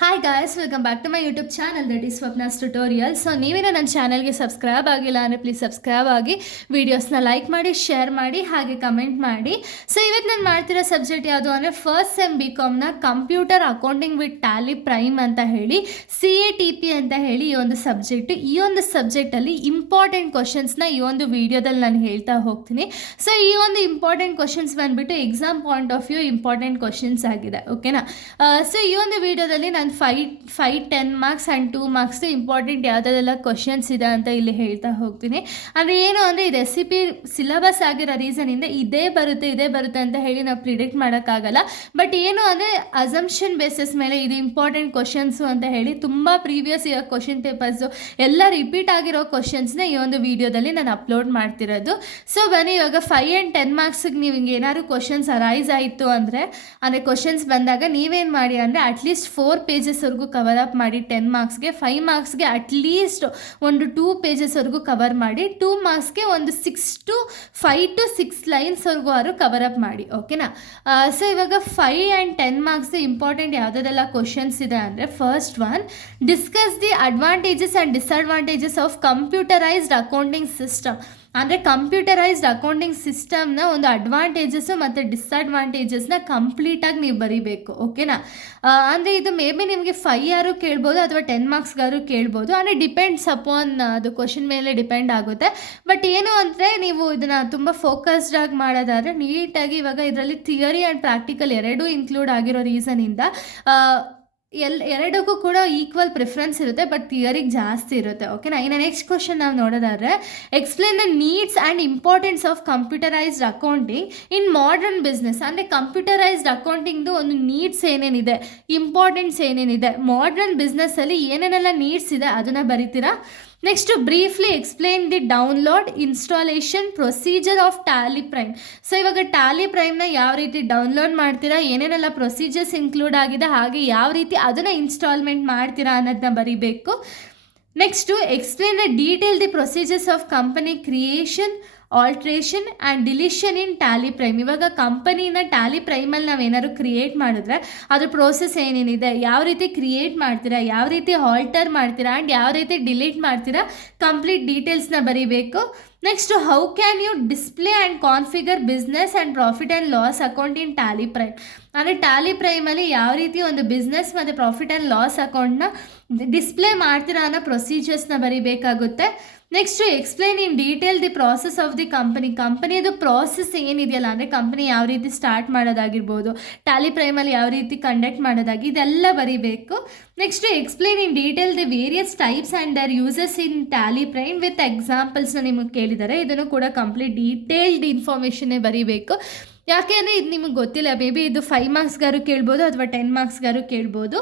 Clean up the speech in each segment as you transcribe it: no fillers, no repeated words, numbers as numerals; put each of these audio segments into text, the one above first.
Hi guys, welcome back to my YouTube channel that is Swapna's tutorial. So ನೀವೇನೋ ನನ್ನ ಚಾನಲ್ಗೆ subscribe ಆಗಿಲ್ಲ ಅಂದರೆ ಪ್ಲೀಸ್ ಸಬ್ಸ್ಕ್ರೈಬ್ ಆಗಿ, ವೀಡಿಯೋಸ್ನ ಲೈಕ್ ಮಾಡಿ, ಶೇರ್ ಮಾಡಿ, ಹಾಗೆ ಕಮೆಂಟ್ ಮಾಡಿ. ಸೊ ಇವತ್ತು ನಾನು ಮಾಡ್ತಿರೋ ಸಬ್ಜೆಕ್ಟ್ ಯಾವುದು ಅಂದರೆ ಫಸ್ಟ್ ಸೆಮ್ BComನ computer accounting with Tally Prime ಅಂತ ಹೇಳಿ CATP ಅಂತ ಹೇಳಿ ಈ ಒಂದು ಸಬ್ಜೆಕ್ಟಲ್ಲಿ ಇಂಪಾರ್ಟೆಂಟ್ ಕ್ವಶನ್ಸ್ನ ಈ ಒಂದು ವಿಡಿಯೋದಲ್ಲಿ ನಾನು ಹೇಳ್ತಾ ಹೋಗ್ತೀನಿ. ಸೊ ಈ ಒಂದು ಇಂಪಾರ್ಟೆಂಟ್ ಕ್ವಶನ್ಸ್ ಬಂದುಬಿಟ್ಟು exam point of view important questions ಆಗಿದೆ, ಓಕೆನಾ. ಸೊ ಈ ಒಂದು ವಿಡಿಯೋದಲ್ಲಿ ನಾನು 10 ಮಾರ್ಕ್ಸ್ ಆ್ಯಂಡ್ 2 ಮಾರ್ಕ್ಸ್ ಇಂಪಾರ್ಟೆಂಟ್ ಯಾವುದೆಲ್ಲ ಕ್ವಶನ್ಸ್ ಇದೆ ಅಂತ ಇಲ್ಲಿ ಹೇಳ್ತಾ ಹೋಗ್ತೀನಿ. ಅಂದರೆ ಏನು ಅಂದರೆ ಇದು SCP ಸಿಲೆಬಸ್ ಆಗಿರೋ ರೀಸನಿಂದ ಇದೇ ಬರುತ್ತೆ ಅಂತ ಹೇಳಿ ನಾವು ಪ್ರಿಡಿಕ್ಟ್ ಮಾಡೋಕ್ಕಾಗಲ್ಲ. ಬಟ್ ಏನು ಅಂದರೆ ಅಸಂಪ್ಷನ್ ಬೇಸಿಸ್ ಮೇಲೆ ಇದು ಇಂಪಾರ್ಟೆಂಟ್ ಕ್ವಶನ್ಸು ಅಂತ ಹೇಳಿ ತುಂಬ ಪ್ರೀವಿಯಸ್ ಇಯರ್ ಕ್ವಶನ್ ಪೇಪರ್ಸು ಎಲ್ಲ ರಿಪೀಟ್ ಆಗಿರೋ ಕ್ವಶನ್ಸ್ನ ಈ ಒಂದು ವಿಡಿಯೋದಲ್ಲಿ ನಾನು ಅಪ್ಲೋಡ್ ಮಾಡ್ತಿರೋದು. ಸೊ ಬನ್ನಿ, ಇವಾಗ 5 ಆ್ಯಂಡ್ 10 ಮಾರ್ಕ್ಸಿಗೆ ನೀವು ಹಿಂಗೆ ಏನಾದ್ರು ಕ್ವಶನ್ಸ್ ಅರೈಸ್ ಆಯಿತು ಅಂದರೆ ಕ್ವಶನ್ಸ್ ಬಂದಾಗ ನೀವೇನು ಮಾಡಿ ಅಂದರೆ ಅಟ್ಲೀಸ್ಟ್ 4 ಪೇಜಸ್ವರೆಗೂ ಕವರ್ ಅಪ್ ಮಾಡಿ 10 ಮಾರ್ಕ್ಸ್ಗೆ. 5 ಮಾರ್ಕ್ಸ್ಗೆ ಅಟ್ಲೀಸ್ಟ್ ಒಂದು 2 ಪೇಜಸ್ವರೆಗೂ ಕವರ್ ಮಾಡಿ. 2 ಮಾರ್ಕ್ಸ್ಗೆ ಒಂದು 5 to 6 ಲೈನ್ಸ್ವರೆಗೂ ಅವರು ಕವರ್ ಅಪ್ ಮಾಡಿ, ಓಕೆನಾ. ಸೊ ಇವಾಗ 5 ಆ್ಯಂಡ್ 10 ಮಾರ್ಕ್ಸ್ ಇಂಪಾರ್ಟೆಂಟ್ ಯಾವುದೆಲ್ಲ ಕ್ವಶನ್ಸ್ ಇದೆ ಅಂದರೆ first one, discuss the advantages and disadvantages of computerised accounting system. ಅಂದರೆ ಕಂಪ್ಯೂಟರೈಸ್ಡ್ ಅಕೌಂಟಿಂಗ್ ಸಿಸ್ಟಮ್ನ ಒಂದು ಅಡ್ವಾಂಟೇಜಸ್ಸು ಮತ್ತು ಡಿಸ್ಅಡ್ವಾಂಟೇಜಸ್ನ ಕಂಪ್ಲೀಟಾಗಿ ನೀವು ಬರೀಬೇಕು, ಓಕೆನಾ. ಅಂದರೆ ಇದು ಮೇ ಬಿ ನಿಮಗೆ 5 ಯಾರು ಕೇಳ್ಬೋದು ಅಥವಾ 10 ಮಾರ್ಕ್ಸ್ಗಾರು ಕೇಳ್ಬೋದು. ಅಂದರೆ ಡಿಪೆಂಡ್ಸ್ ಅಪಾನ್ ಅದು ಕ್ವಶನ್ ಮೇಲೆ ಡಿಪೆಂಡ್ ಆಗುತ್ತೆ. ಬಟ್ ಏನು ಅಂದರೆ ನೀವು ಇದನ್ನು ತುಂಬ ಫೋಕಸ್ಡಾಗಿ ಮಾಡೋದಾದರೆ ನೀಟಾಗಿ ಇವಾಗ ಇದರಲ್ಲಿ ಥಿಯರಿ ಆ್ಯಂಡ್ ಪ್ರಾಕ್ಟಿಕಲ್ ಎರಡೂ ಇನ್ಕ್ಲೂಡ್ ಆಗಿರೋ ರೀಸನಿಂದ ಎರಡಕ್ಕೂ ಕೂಡ ಈಕ್ವಲ್ ಪ್ರಿಫರೆನ್ಸ್ ಇರುತ್ತೆ, ಬಟ್ ಥಿಯರಿಗೆ ಜಾಸ್ತಿ ಇರುತ್ತೆ, ಓಕೆನಾ. ಇನ್ನು ನೆಕ್ಸ್ಟ್ ಕ್ವಶನ್ ನಾವು ನೋಡೋದಾದರೆ, explain the needs and importance of computerised accounting in modern business. ಅಂದರೆ ಕಂಪ್ಯೂಟರೈಸ್ಡ್ ಅಕೌಂಟಿಂಗ್ದು ಒಂದು ನೀಡ್ಸ್ ಏನೇನಿದೆ, ಇಂಪಾರ್ಟೆನ್ಸ್ ಏನೇನಿದೆ, ಮಾಡರ್ನ್ ಬಿಸ್ನೆಸ್ಸಲ್ಲಿ ಏನೇನೆಲ್ಲ ನೀಡ್ಸ್ ಇದೆ ಅದನ್ನು ಬರಿತೀರಾ. Next briefly explain the download installation procedure of Tally Prime. So ಇವಾಗ ಟ್ಯಾಲಿ ಪ್ರೈಮ್ನ ಯಾವ ರೀತಿ ಡೌನ್ಲೋಡ್ ಮಾಡ್ತೀರಾ, ಏನೇನೆಲ್ಲ ಪ್ರೊಸೀಜರ್ಸ್ ಇನ್ಕ್ಲೂಡ್ ಆಗಿದೆ, ಹಾಗೆ ಯಾವ ರೀತಿ ಅದನ್ನು ಇನ್ಸ್ಟಾಲ್ಮೆಂಟ್ ಮಾಡ್ತೀರಾ ಅನ್ನೋದನ್ನ ಬರೀಬೇಕು. Next explain the detail the procedures of company creation, alteration and deletion in Tally prime. ಇವಾಗ ಕಂಪನಿನ ಟ್ಯಾಲಿ ಪ್ರೈಮಲ್ಲಿ ನಾವೇನಾದ್ರು ಕ್ರಿಯೇಟ್ ಮಾಡಿದ್ರೆ ಅದ್ರ ಪ್ರೋಸೆಸ್ ಏನೇನಿದೆ, ಯಾವ ರೀತಿ ಕ್ರಿಯೇಟ್ ಮಾಡ್ತೀರಾ, ಯಾವ ರೀತಿ ಆಲ್ಟರ್ ಮಾಡ್ತೀರಾ ಆ್ಯಂಡ್ ಯಾವ ರೀತಿ ಡಿಲೀಟ್ ಮಾಡ್ತೀರಾ, ಕಂಪ್ಲೀಟ್ ಡೀಟೇಲ್ಸ್ನ ಬರೀಬೇಕು. Next how can you display and configure business and profit and loss account in Tally Prime. ಅಂದರೆ ಟ್ಯಾಲಿ ಪ್ರೈಮಲ್ಲಿ ಯಾವ ರೀತಿ ಒಂದು ಬಿಸ್ನೆಸ್ ಮತ್ತು ಪ್ರಾಫಿಟ್ ಆ್ಯಂಡ್ ಲಾಸ್ ಅಕೌಂಟ್ನ ಡಿಸ್ಪ್ಲೇ ಮಾಡ್ತೀರಾ ಅನ್ನೋ ಪ್ರೊಸೀಜರ್ಸ್ನ ಬರೀಬೇಕಾಗುತ್ತೆ. Next explain in detail the process of the ಕಂಪನಿದು ಪ್ರಾಸೆಸ್ ಏನಿದೆಯಲ್ಲ, ಅಂದರೆ ಕಂಪನಿ ಯಾವ ರೀತಿ ಸ್ಟಾರ್ಟ್ ಮಾಡೋದಾಗಿರ್ಬೋದು, ಟ್ಯಾಲಿ ಪ್ರೈಮಲ್ಲಿ ಯಾವ ರೀತಿ ಕಂಡಕ್ಟ್ ಮಾಡೋದಾಗಿ ಇದೆಲ್ಲ ಬರೀಬೇಕು. Next explain in detail the various types and their uses in Tally Prime with ಎಕ್ಸಾಂಪಲ್ಸ್ನ ನಿಮಗೆ ಕೇಳಿದ್ದಾರೆ. ಇದನ್ನು ಕೂಡ ಕಂಪ್ಲೀಟ್ ಡೀಟೇಲ್ಡ್ ಇನ್ಫಾರ್ಮೇಷನ್ನೇ ಬರೀಬೇಕು. ಯಾಕೆ ಅಂದರೆ ಇದು ನಿಮಗೆ ಗೊತ್ತಿಲ್ಲ, ಮೇ ಬಿ ಇದು 5 ಮಾರ್ಕ್ಸ್ಗಾರು ಕೇಳ್ಬೋದು ಅಥವಾ 10 ಮಾರ್ಕ್ಸ್ಗಾರು ಕೇಳ್ಬೋದು.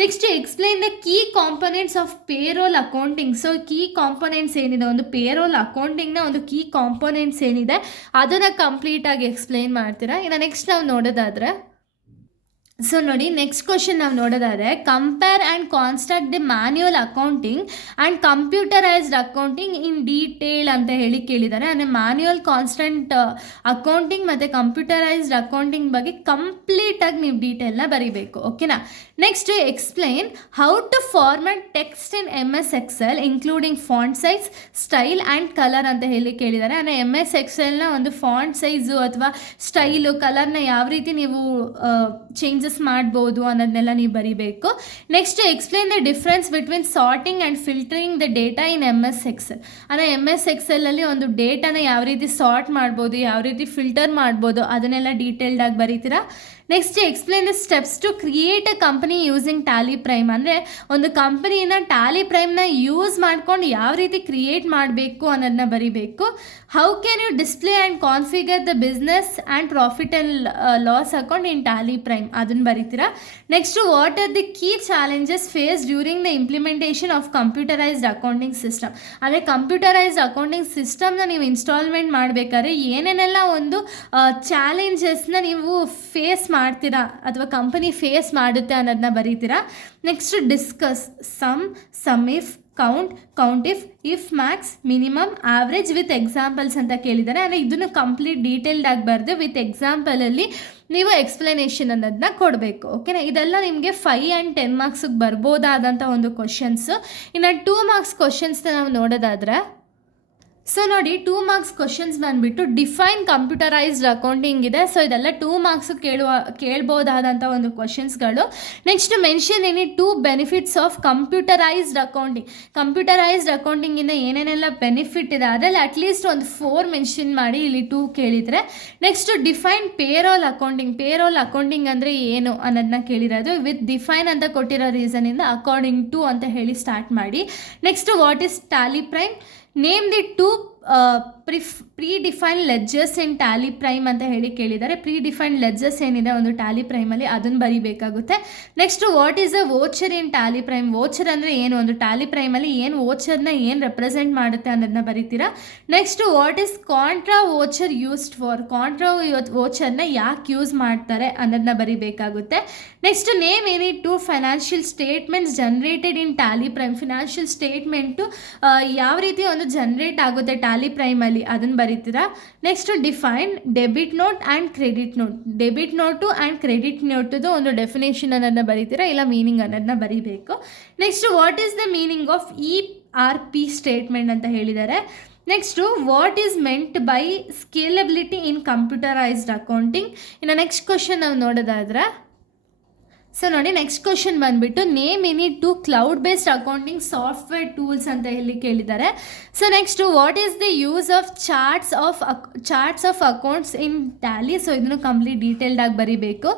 Next explain the key components of payroll accounting. So key components ಏನಿದೆ, ಒಂದು ಪೇರೋಲ್ ಅಕೌಂಟಿಂಗ್ನ ಒಂದು ಕೀ ಕಾಂಪೊನೆಂಟ್ಸ್ ಏನಿದೆ ಅದನ್ನು ಕಂಪ್ಲೀಟಾಗಿ ಎಕ್ಸ್ಪ್ಲೈನ್ ಮಾಡ್ತೀರಾ. ಇನ್ನು ನೆಕ್ಸ್ಟ್ ನಾವು ನೋಡೋದಾದರೆ, ಸೊ ನೋಡಿ ನೆಕ್ಸ್ಟ್ ಕ್ವಶನ್ ನಾವು ನೋಡೋದಾದರೆ, compare and construct the manual accounting and computerised accounting in detail ಅಂತ ಹೇಳಿ ಕೇಳಿದ್ದಾರೆ. ಅಂದರೆ ಮ್ಯಾನ್ಯುವಲ್ ಕಾನ್ಸ್ಟೆಂಟ್ ಅಕೌಂಟಿಂಗ್ ಮತ್ತು ಕಂಪ್ಯೂಟರೈಸ್ಡ್ ಅಕೌಂಟಿಂಗ್ ಬಗ್ಗೆ ಕಂಪ್ಲೀಟಾಗಿ ನೀವು ಡೀಟೇಲ್ನ ಬರೀಬೇಕು, ಓಕೆನಾ. Next explain how to format text in MS Excel including font size, style and colour ಅಂತ ಹೇಳಿ ಕೇಳಿದ್ದಾರೆ. ಅಂದರೆ MS Excelನ ಒಂದು ಫಾಂಟ್ ಸೈಜು ಅಥವಾ ಸ್ಟೈಲು, ಕಲರ್ನ ಯಾವ ರೀತಿ ನೀವು ಚೇಂಜಸ್ ಮಾಡ್ಬೋದು ಅನ್ನೋದನ್ನೆಲ್ಲ ನೀವು ಬರೀಬೇಕು. Next explain the difference between sorting and filtering the data in MS Excel. ಅಂದರೆ MS Excelಲ್ಲಿ ಒಂದು ಡೇಟಾನ ಯಾವ ರೀತಿ ಸಾರ್ಟ್ ಮಾಡ್ಬೋದು, ಯಾವ ರೀತಿ ಫಿಲ್ಟರ್ ಮಾಡ್ಬೋದು ಅದನ್ನೆಲ್ಲ ಡೀಟೇಲ್ಡಾಗಿ ಬರೀತೀರಾ. Next explain the steps to create a company using Tally Prime. ಅಂದರೆ ಒಂದು ಕಂಪನಿನ ಟ್ಯಾಲಿ ಪ್ರೈಮ್ನ ಯೂಸ್ ಮಾಡ್ಕೊಂಡು ಯಾವ ರೀತಿ ಕ್ರಿಯೇಟ್ ಮಾಡಬೇಕು ಅನ್ನೋದನ್ನ ಬರೀಬೇಕು. How can you display and configure the business and profit and loss account in Tally Prime ಅದನ್ನು ಬರೀತೀರಾ. Next what are the key challenges face during the implementation of computerised accounting system. ಅಂದರೆ computerised accounting ಸಿಸ್ಟಮ್ನ ನೀವು instalment ಮಾಡಬೇಕಾದ್ರೆ ಏನೇನೆಲ್ಲ ಒಂದು ಚಾಲೆಂಜಸ್ನ ನೀವು face ಮಾಡ್ತೀರಾ ಅಥವಾ ಕಂಪನಿ ಫೇಸ್ ಮಾಡುತ್ತೆ ಅನ್ನೋದನ್ನ ಬರೀತೀರಾ. Next discuss sum if, count if max, minimum, average with examples ಅಂತ ಕೇಳಿದ್ದಾರೆ. ಅಂದರೆ ಇದನ್ನು ಕಂಪ್ಲೀಟ್ ಡೀಟೇಲ್ಡ್ ಆಗಿ ಬರೆದು ವಿತ್ ಎಕ್ಸಾಂಪಲಲ್ಲಿ ನೀವು ಎಕ್ಸ್ಪ್ಲನೇಷನ್ ಅನ್ನೋದನ್ನ ಕೊಡಬೇಕು. ಓಕೆನಾ? ಇದೆಲ್ಲ ನಿಮಗೆ 5 ಆ್ಯಂಡ್ 10 ಮಾರ್ಕ್ಸಿಗೆ ಬರ್ಬೋದಾದಂಥ ಒಂದು ಕ್ವಶನ್ಸು. ಇನ್ನು 2 ಮಾರ್ಕ್ಸ್ ಕ್ವಶನ್ಸ್ನ ನಾವು ನೋಡೋದಾದರೆ, ಸೊ ನೋಡಿ 2 ಮಾರ್ಕ್ಸ್ ಕ್ವಶನ್ಸ್ ಬಂದುಬಿಟ್ಟು ಡಿಫೈನ್ ಕಂಪ್ಯೂಟರೈಸ್ಡ್ ಅಕೌಂಟಿಂಗ್ ಇದೆ. ಸೊ ಇದೆಲ್ಲ 2 ಮಾರ್ಕ್ಸು ಕೇಳ್ಬೋದಾದಂಥ ಒಂದು ಕ್ವಶನ್ಸ್ಗಳು. Next mention any 2 benefits of computerised accounting. Computerised ಅಕೌಂಟಿಂಗಿಂದ ಏನೇನೆಲ್ಲ ಬೆನಿಫಿಟ್ ಇದೆ ಅದರಲ್ಲಿ ಅಟ್ಲೀಸ್ಟ್ ಒಂದು 4 ಮೆನ್ಷನ್ ಮಾಡಿ, ಇಲ್ಲಿ 2 ಕೇಳಿದರೆ. ನೆಕ್ಸ್ಟ್ ಡಿಫೈನ್ ಪೇರೋಲ್ ಅಕೌಂಟಿಂಗ್ ಅಂದರೆ ಏನು ಅನ್ನೋದನ್ನ ಕೇಳಿರೋದು. ವಿತ್ ಡಿಫೈನ್ ಅಂತ ಕೊಟ್ಟಿರೋ ರೀಸನಿಂದ ಅಕಾರ್ಡಿಂಗ್ ಟು ಅಂತ ಹೇಳಿ ಸ್ಟಾರ್ಟ್ ಮಾಡಿ. Next what is Tally prime, name the 2 pre-defined ledgers in Tally Prime ಅಂತ ಹೇಳಿ ಕೇಳಿದ್ದಾರೆ. ಪ್ರೀ-ಡಿಫೈನ್ಡ್ ಲೆಡ್ಜರ್ಸ್ ಏನಿದೆ ಒಂದು ಟ್ಯಾಲಿ ಪ್ರೈಮಲ್ಲಿ ಅದನ್ನು ಬರೀಬೇಕಾಗುತ್ತೆ. Next what is a voucher in Tally Prime. Voucher ಅಂದರೆ ಏನು, ಒಂದು ಟ್ಯಾಲಿ ಪ್ರೈಮಲ್ಲಿ ಏನು ವೋಚರ್ನ ಏನು ರೆಪ್ರೆಸೆಂಟ್ ಮಾಡುತ್ತೆ ಅನ್ನೋದನ್ನ ಬರೀತೀರಾ. Next what is contra voucher used for. Contra ವೋಚರ್ನ ಯಾಕೆ ಯೂಸ್ ಮಾಡ್ತಾರೆ ಅನ್ನೋದನ್ನ ಬರೀಬೇಕಾಗುತ್ತೆ. Next name any 2 financial statements generated in Tally Prime. Financial statement ಯಾವ ರೀತಿ ಒಂದು ಜನರೇಟ್ ಆಗುತ್ತೆ ಟ್ಯಾಲಿ ಪ್ರೈಮಲ್ಲಿ ಅದನ್ನು ಬರೀತೀರಾ. Next define debit note and credit note. Debit note and credit ನೋಟದು ಒಂದು ಡೆಫಿನೇಷನ್ ಅನ್ನೋದನ್ನ ಬರೀತೀರಾ, ಇಲ್ಲ ಮೀನಿಂಗ್ ಅನ್ನೋದನ್ನ ಬರೀಬೇಕು. Next what is the meaning of ERP statement ಅಂತ ಹೇಳಿದ್ದಾರೆ. Next what is meant by scalability in computerised accounting. ಇನ್ನು ನೆಕ್ಸ್ಟ್ ಕ್ವಶನ್ ನಾವು ನೋಡೋದಾದ್ರೆ, ಸೊ ನೋಡಿ ನೆಕ್ಸ್ಟ್ ಕ್ವಶನ್ ಬಂದುಬಿಟ್ಟು name any 2 cloud based accounting software tools ಅಂತ ಹೇಳಿ ಕೇಳಿದ್ದಾರೆ. So next what is the use of charts of accounts in Tally. So ಇದನ್ನು complete ಡೀಟೇಲ್ಡಾಗಿ ಬರೀಬೇಕು.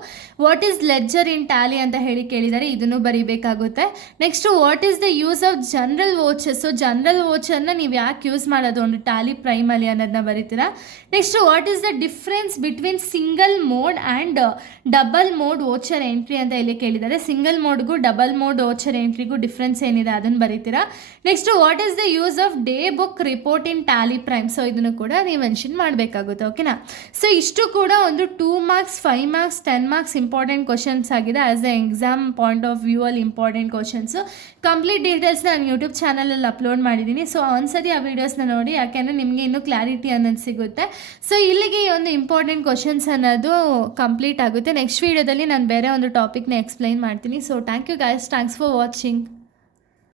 What is ledger in Tally ಅಂತ ಹೇಳಿ ಕೇಳಿದ್ದಾರೆ, ಇದನ್ನು ಬರೀಬೇಕಾಗುತ್ತೆ. Next what is the use of general voucher. So general ವೋಚರ್ನ ನೀವು ಯಾಕೆ ಯೂಸ್ ಮಾಡೋದು ಒಂದು ಟ್ಯಾಲಿ ಪ್ರೈಮಲ್ಲಿ ಅನ್ನೋದನ್ನ ಬರೀತೀರಾ. Next what is the difference between single mode and double mode voucher entry ಅಂತ ಇಲ್ಲಿ ಕೇಳಿದ್ದಾರೆ. ಸಿಂಗಲ್ ಮೋಡ್ಗೂ ಡಬಲ್ ಮೋಡ್ ವೋಚರ್ ಎಂಟ್ರಿಗೂ ಡಿಫ್ರೆನ್ಸ್ ಏನಿದೆ ಅದನ್ನು ಬರೀತೀರಾ. Next what is the use of day book report in Tally Prime. So ಇದನ್ನು ಕೂಡ ನೀವು ಮೆನ್ಷನ್ ಮಾಡಬೇಕಾಗುತ್ತೆ. ಓಕೆನಾ? ಸೊ ಇಷ್ಟು ಕೂಡ ಒಂದು 2 marks, 5 marks, 10 marks important questions ಆಗಿದೆ. As a exam point of view ಅಲ್ಲಿ ಇಂಪಾರ್ಟೆಂಟ್ ಕ್ವಶನ್ಸು. ಕಂಪ್ಲೀಟ್ ಡೀಟೇಲ್ಸ್ನ ನಾನು ಯೂಟ್ಯೂಬ್ ಚಾನಲಲ್ಲಿ ಅಪ್ಲೋಡ್ ಮಾಡಿದ್ದೀನಿ. ಸೊ ಒಂದ್ಸರಿ ಆ ವೀಡಿಯೋಸ್ನ ನೋಡಿ, ಯಾಕೆಂದರೆ ನಿಮಗೆ ಇನ್ನೂ ಕ್ಲಾರಿಟಿ ಅನ್ನೋದು ಸಿಗುತ್ತೆ. ಸೊ ಇಲ್ಲಿಗೆ ಈ ಒಂದು ಇಂಪಾರ್ಟೆಂಟ್ ಕ್ವಶನ್ಸ್ ಅನ್ನೋದು ಕಂಪ್ಲೀಟ್ ಆಗುತ್ತೆ. ನೆಕ್ಸ್ಟ್ ವೀಡಿಯೋದಲ್ಲಿ ನಾನು ಬೇರೆ ಒಂದು ಟಾಪಿಕ್ನ ಎಕ್ಸ್ಪ್ಲೈನ್ ಮಾಡ್ತೀನಿ. So thank you guys, thanks for watching.